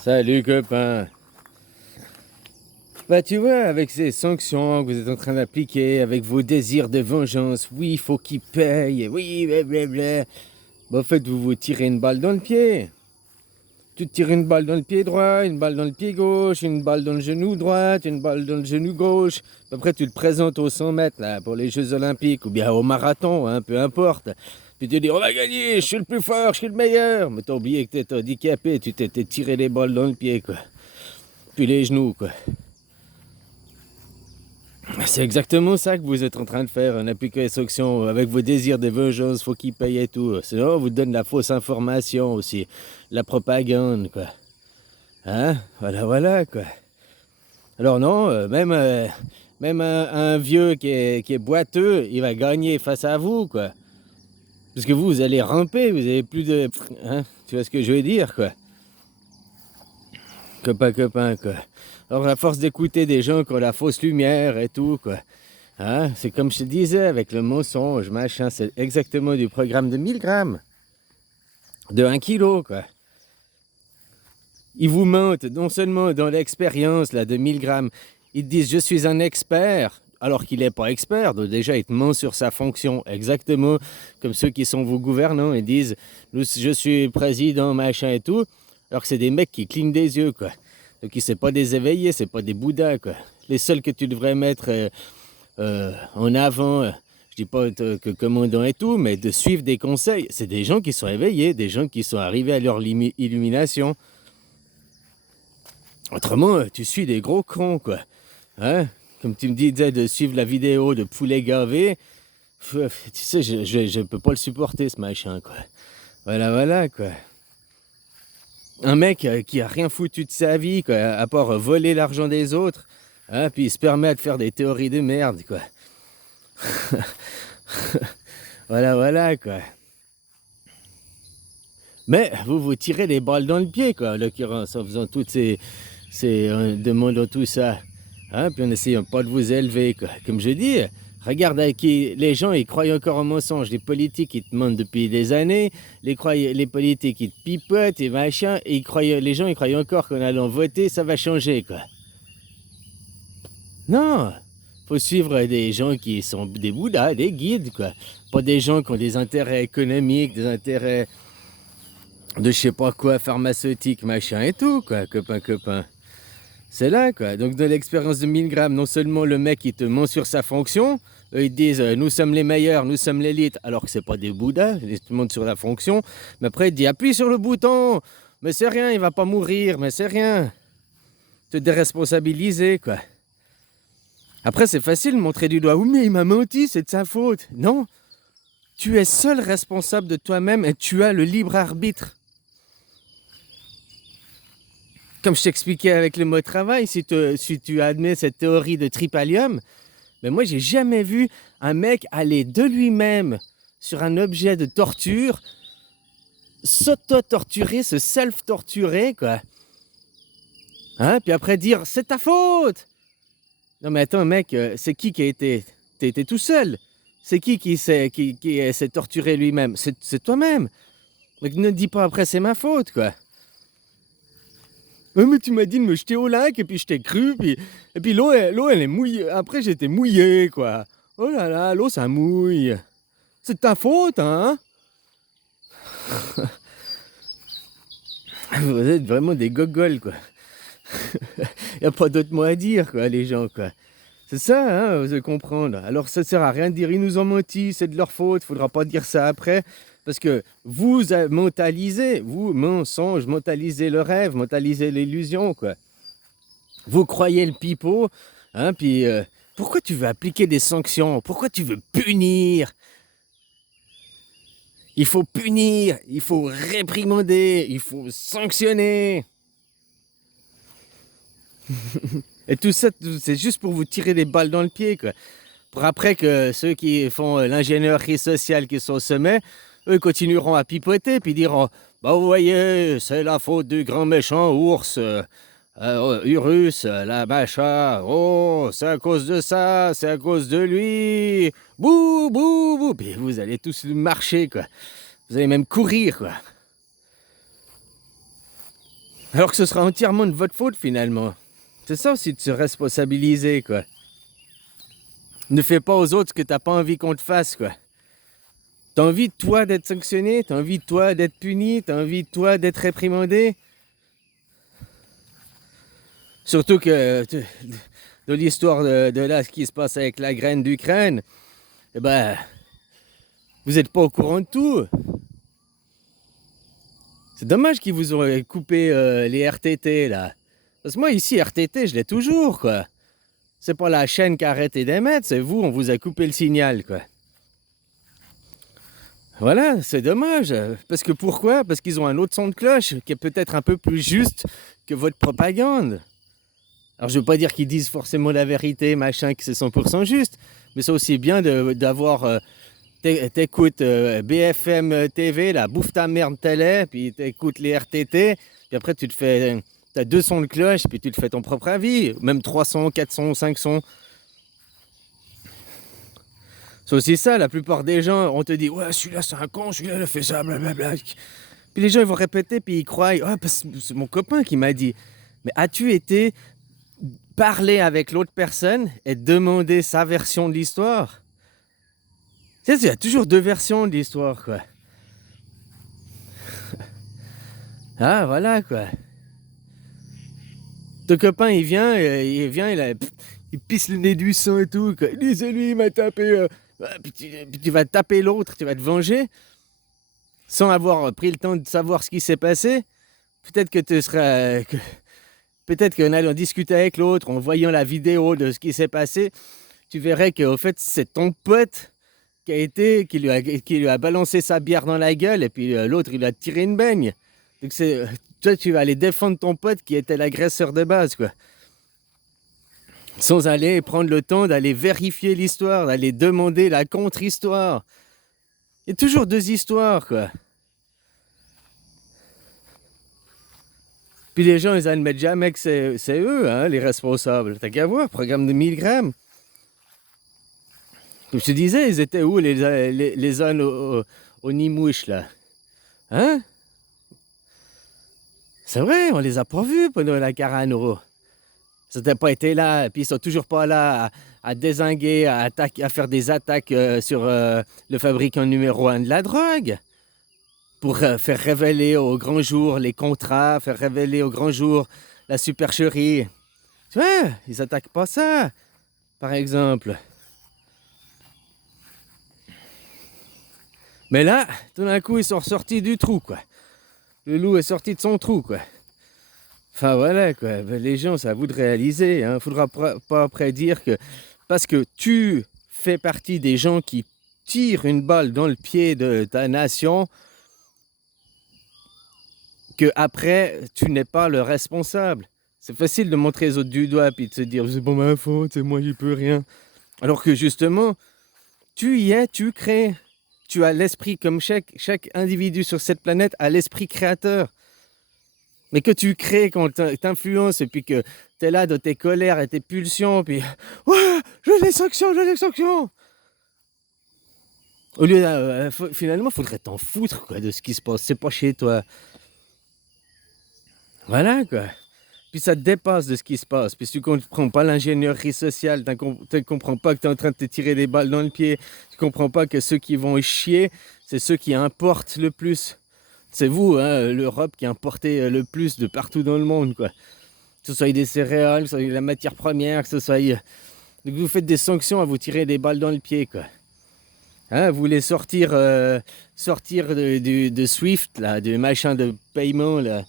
Salut copain. Bah tu vois, avec ces sanctions que vous êtes en train d'appliquer, avec vos désirs de vengeance, oui, il faut qu'ils payent, oui, blablabla. Bah en fait, vous vous tirez une balle dans le pied. Tu te tires une balle dans le pied droit, une balle dans le pied gauche, une balle dans le genou droit, une balle dans le genou gauche. Après, tu le présentes aux 100 mètres là, pour les Jeux Olympiques ou bien au marathon, hein, peu importe. Puis tu dis, on va gagner, je suis le plus fort, je suis le meilleur. Mais t'as oublié que t'es handicapé, tu t'es tiré les balles dans le pied, quoi. Puis les genoux, quoi. C'est exactement ça que vous êtes en train de faire, en appliquant les sanctions avec vos désirs de vengeance, faut qu'ils payent et tout. Sinon, on vous donne la fausse information aussi, la propagande, quoi. Hein? Voilà, voilà, quoi. Alors non, même un vieux qui est boiteux, il va gagner face à vous, quoi. Parce que vous allez ramper, vous avez plus de... Hein? Tu vois ce que je veux dire, quoi. Copain, copain, quoi. Alors, à force d'écouter des gens qui ont la fausse lumière et tout, quoi. Hein? C'est comme je te disais, avec le mensonge, machin, c'est exactement du programme de 1000 grammes, de 1 kilo, quoi. Ils vous mentent non seulement dans l'expérience là, de 1000 grammes, ils te disent je suis un expert, alors qu'il n'est pas expert, donc déjà il te ment sur sa fonction, exactement comme ceux qui sont vos gouvernants, ils disent je suis président, machin et tout, alors que c'est des mecs qui clignent des yeux, quoi. Donc c'est pas des éveillés, c'est pas des bouddhas, quoi. Les seuls que tu devrais mettre en avant, je dis pas que commandant et tout, mais de suivre des conseils. C'est des gens qui sont éveillés, des gens qui sont arrivés à leur illumination. Autrement, tu suis des gros cons, quoi. Hein? Comme tu me disais de suivre la vidéo de poulet gavé, tu sais, je peux pas le supporter, ce machin, quoi. Voilà, voilà, quoi. Un mec qui a rien foutu de sa vie, quoi, à part voler l'argent des autres, hein, puis il se permet de faire des théories de merde, quoi. Voilà, voilà, quoi. Mais vous vous tirez les balles dans le pied, quoi, en l'occurrence, en faisant toutes demandant tout ça. Hein, puis en essayant pas de vous élever, quoi. Comme je dis, regarde avec qui les gens, ils croient encore au mensonge. Les politiques, ils te mentent depuis des années. Les politiques, ils te pipotent et machin. Et les gens, ils croient encore qu'en allant voter, ça va changer, quoi. Non, faut suivre des gens qui sont des bouddhas, des guides, quoi. Pas des gens qui ont des intérêts économiques, des intérêts de je sais pas quoi, pharmaceutique, machin et tout, quoi, copain, copain. C'est là, quoi. Donc, dans l'expérience de 1000 grammes, non seulement le mec, il te ment sur sa fonction, eux, ils te disent nous sommes les meilleurs, nous sommes l'élite, alors que c'est pas des bouddhas, ils te mentent sur la fonction. Mais après, il te dit appuie sur le bouton, mais c'est rien, il va pas mourir, mais c'est rien. Te déresponsabiliser, quoi. Après, c'est facile de montrer du doigt oui, mais il m'a menti, c'est de sa faute. Non, tu es seul responsable de toi-même et tu as le libre arbitre. Comme je t'expliquais avec le mot travail, si tu admets cette théorie de tripalium, mais moi j'ai jamais vu un mec aller de lui-même sur un objet de torture, s'auto-torturer, se self-torturer, quoi. Hein? Puis après dire c'est ta faute. Non mais attends mec, c'est qui a été... T'as été tout seul. C'est qui s'est torturé lui-même? C'est toi-même. Donc ne dis pas après c'est ma faute, quoi. Ouais, mais tu m'as dit de me jeter au lac et puis je t'ai cru. Et puis l'eau, elle est mouillée. Après, j'étais mouillé, quoi. Oh là là, l'eau, ça mouille. C'est de ta faute, hein? Vous êtes vraiment des gogoles, quoi. Y a pas d'autre mot à dire, quoi, les gens, quoi. C'est ça, hein, vous devez comprendre. Alors, ça sert à rien de dire ils nous ont menti, c'est de leur faute, faudra pas dire ça après. Parce que vous mentalisez, vous, mensonge, mentalisez le rêve, mentalisez l'illusion, quoi. Vous croyez le pipeau, hein, puis pourquoi tu veux appliquer des sanctions? Pourquoi tu veux punir? Il faut punir, il faut réprimander, il faut sanctionner. Et tout ça, c'est juste pour vous tirer des balles dans le pied, quoi. Pour après que ceux qui font l'ingénierie sociale qui sont au sommet, eux continueront à pipoter, puis diront bah vous voyez, c'est la faute du grand méchant ours. Urus, la machin, oh, c'est à cause de ça, c'est à cause de lui, bouh, bouh, bouh, puis vous allez tous marcher, quoi. Vous allez même courir, quoi. Alors que ce sera entièrement de votre faute finalement. C'est ça aussi de se responsabiliser, quoi. Ne fais pas aux autres ce que t'as pas envie qu'on te fasse, quoi. T'as envie de toi d'être sanctionné, t'as envie de toi d'être puni, t'as envie de toi d'être réprimandé. Surtout que de l'histoire de là, ce qui se passe avec la graine d'Ukraine, eh ben, vous n'êtes pas au courant de tout. C'est dommage qu'ils vous ont coupé les RTT là. Parce que moi ici, RTT, je l'ai toujours, quoi. C'est pas la chaîne qui a arrêté d'émettre, c'est vous, on vous a coupé le signal, quoi. Voilà, c'est dommage. Parce que pourquoi? Parce qu'ils ont un autre son de cloche qui est peut-être un peu plus juste que votre propagande. Alors je veux pas dire qu'ils disent forcément la vérité, machin, que c'est 100% juste, mais c'est aussi bien d'avoir... t'écoutes BFM TV, là, bouffe ta merde télé, puis t'écoutes les RTT, puis après tu te fais... T'as 2 sons de cloche, puis tu te fais ton propre avis, même 3 sons, 4 sons, 5 sons. C'est aussi ça, la plupart des gens, on te dit, ouais, celui-là c'est un con, celui-là il a fait ça, blablabla. Puis les gens ils vont répéter, puis ils croient, ah, parce que c'est mon copain qui m'a dit, mais as-tu été parler avec l'autre personne et demander sa version de l'histoire? Tu sais, il y a toujours 2 versions de l'histoire, quoi. Ah, voilà, quoi. Ton copain, il pisse le nez du sang et tout, quoi. Il dit, c'est lui, il m'a tapé. Puis tu vas taper l'autre, tu vas te venger, sans avoir pris le temps de savoir ce qui s'est passé. Peut-être que tu seras... Peut-être qu'en allant discuter avec l'autre, en voyant la vidéo de ce qui s'est passé, tu verrais qu'au fait, c'est ton pote qui lui a balancé sa bière dans la gueule, et puis l'autre, il a tiré une baigne. Donc toi, tu vas aller défendre ton pote qui était l'agresseur de base, quoi. Sans aller prendre le temps d'aller vérifier l'histoire, d'aller demander la contre-histoire. Il y a toujours 2 histoires, quoi. Puis les gens, ils admettent jamais que c'est eux, hein, les responsables. T'as qu'à voir, programme de 1000 grammes. Comme je te disais, ils étaient où les zones au Nimouche, là? Hein? C'est vrai, on les a pas vus pendant la Carano. Ils n'ont pas été là, puis ils sont toujours pas là à dézinguer, à faire des attaques sur le fabricant numéro 1 de la drogue. Pour faire révéler au grand jour les contrats, faire révéler au grand jour la supercherie. Tu vois, ils attaquent pas ça, par exemple. Mais là, tout d'un coup, ils sont ressortis du trou, quoi. Le loup est sorti de son trou, quoi. Enfin voilà, quoi. Ben, les gens, c'est à vous de réaliser. Hein. Faudra pas après dire que parce que tu fais partie des gens qui tirent une balle dans le pied de ta nation, que après tu n'es pas le responsable. C'est facile de montrer les autres du doigt puis de se dire c'est pas ma faute, c'est moi j'y peux rien. Alors que justement, tu y es, tu crées. Tu as l'esprit, comme chaque individu sur cette planète a l'esprit créateur. Mais que tu crées quand t'influences et puis que tu es là dans tes colères et tes pulsions, puis ouais, je les sanctions. Au lieu finalement, il faudrait t'en foutre, quoi, de ce qui se passe. C'est pas chez toi. Voilà, quoi. Puis ça te dépasse de ce qui se passe. Puis si tu ne comprends pas l'ingénierie sociale, tu ne comprends pas que tu es en train de te tirer des balles dans le pied, tu ne comprends pas que ceux qui vont chier, c'est ceux qui importent le plus. C'est vous, hein, l'Europe, qui importez le plus de partout dans le monde, quoi. Que ce soit des céréales, que ce soit de la matière première, que ce soit... Donc vous faites des sanctions à vous tirer des balles dans le pied, quoi. Hein, vous voulez sortir de SWIFT, là, du machin de paiement, là.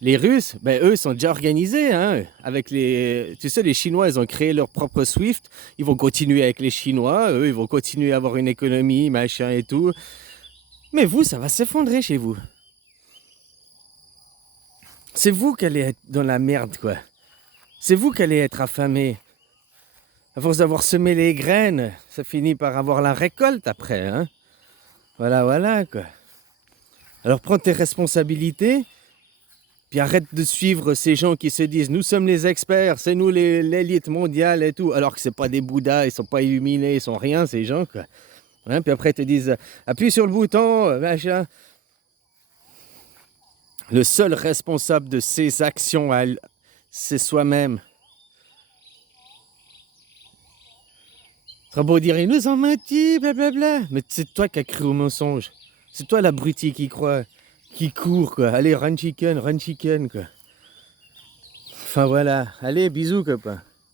Les Russes, ben eux sont déjà organisés, hein, avec tu sais, les Chinois, ils ont créé leur propre SWIFT, ils vont continuer avec les Chinois, eux, ils vont continuer à avoir une économie, machin et tout. Mais vous, ça va s'effondrer chez vous. C'est vous qui allez être dans la merde, quoi. C'est vous qui allez être affamés. À force d'avoir semé les graines, ça finit par avoir la récolte après, hein. Voilà, quoi. Alors prends tes responsabilités. Puis arrête de suivre ces gens qui se disent nous sommes les experts, c'est nous l'élite mondiale et tout, alors que c'est pas des bouddhas, ils sont pas illuminés, ils sont rien ces gens, quoi. Hein, puis après ils te disent appuie sur le bouton, machin. Le seul responsable de ses actions, c'est soi-même. T'auras beau dire, il nous ont menti, blablabla. Mais c'est toi qui as cru au mensonge. C'est toi l'abruti qui croit, qui court, quoi. Allez, run chicken, quoi. Enfin voilà. Allez, bisous, copain.